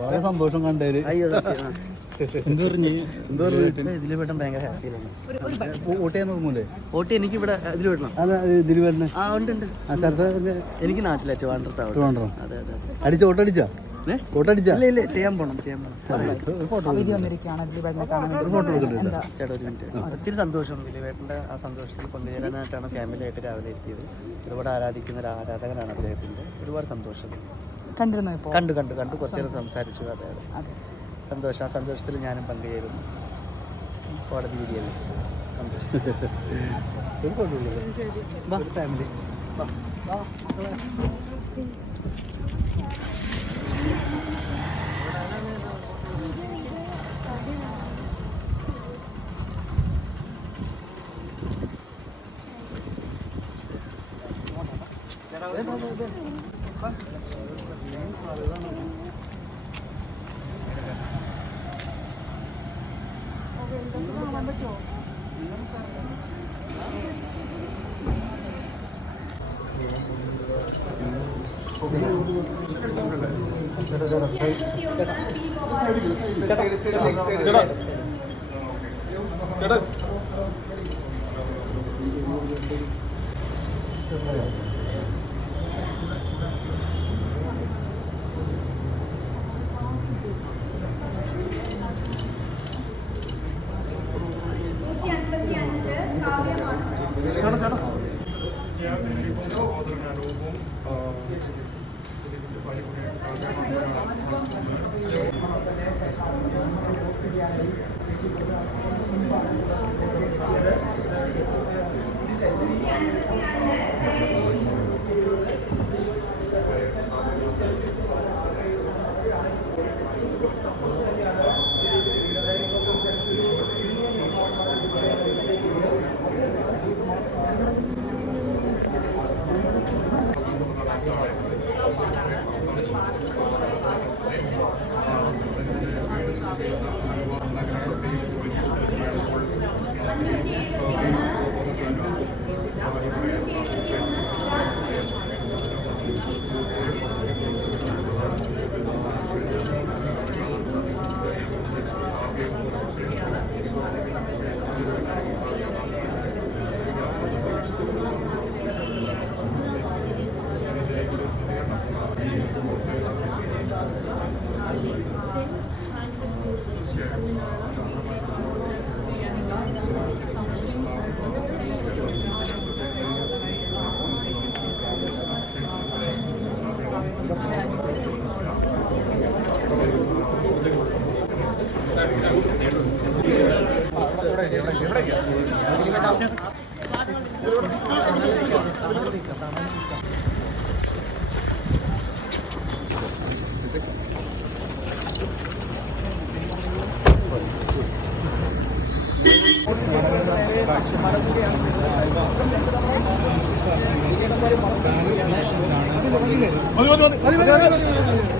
വളരെ സന്തോഷം കണ്ടേര്. വിടാൻ ഭയങ്കര വോട്ട് ചെയ്യാൻ നോക്കുമല്ലേ വോട്ട് എനിക്ക് ഇവിടെ ഇതിൽ വിടണം ഇതിൽ ആ ഉണ്ട് ഉണ്ട്. എനിക്ക് നാട്ടിലെ ട്രിവാൻഡ്രത്താവട്ടെ ട്രിവാൻഡ്രം. അതെ അതെ അതെ. അടിച്ച? അടിച്ചാ ഏ? ഇല്ല ഇല്ല ചെയ്യാൻ പോണം ചെയ്യാൻ പോണം. ഫോട്ടോ വിധി വന്നിരിക്കുകയാണ് ദിലീപേട്ടനെ കാണാൻ വേണ്ടി ഫോട്ടോ എടുക്കുന്നുണ്ട് എന്താ? ചേട്ടാ ഒരു മിനിറ്റ്. ഒത്തിരി സന്തോഷം ദിലീപേട്ടന്റെ ആ സന്തോഷത്തിൽ പങ്കുചേരാനായിട്ടാണ് ഫാമിലിയായിട്ട് രാവിലെ എത്തിയത്. ഒരുപാട് ആരാധിക്കുന്ന ഒരു ആരാധകനാണ് അദ്ദേഹത്തിന്റെ. ഒരുപാട് സന്തോഷം. കണ്ടിരുന്നു കണ്ടു കണ്ടു കണ്ടു. കുറച്ചേരം സംസാരിച്ചു അതെ അതെ. അതെ. സന്തോഷം. ആ സന്തോഷത്തിൽ ഞാനും പങ്കുചേരുന്നു. കോടതി വിധിയല്ലേ? സന്തോഷം. ഒരു ചേട്ടാ ਚਲੋ ਚਲੋ। ਯਾਰ ਮੇਰੇ ਕੋਲ ਉਹ ਦਰਗਾਹ ਨੂੰ ਉਹ സ്ഥിതിയാണ് മതി മതി മതി മതി മതി മതി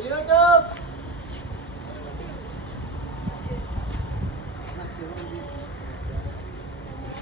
Clear up.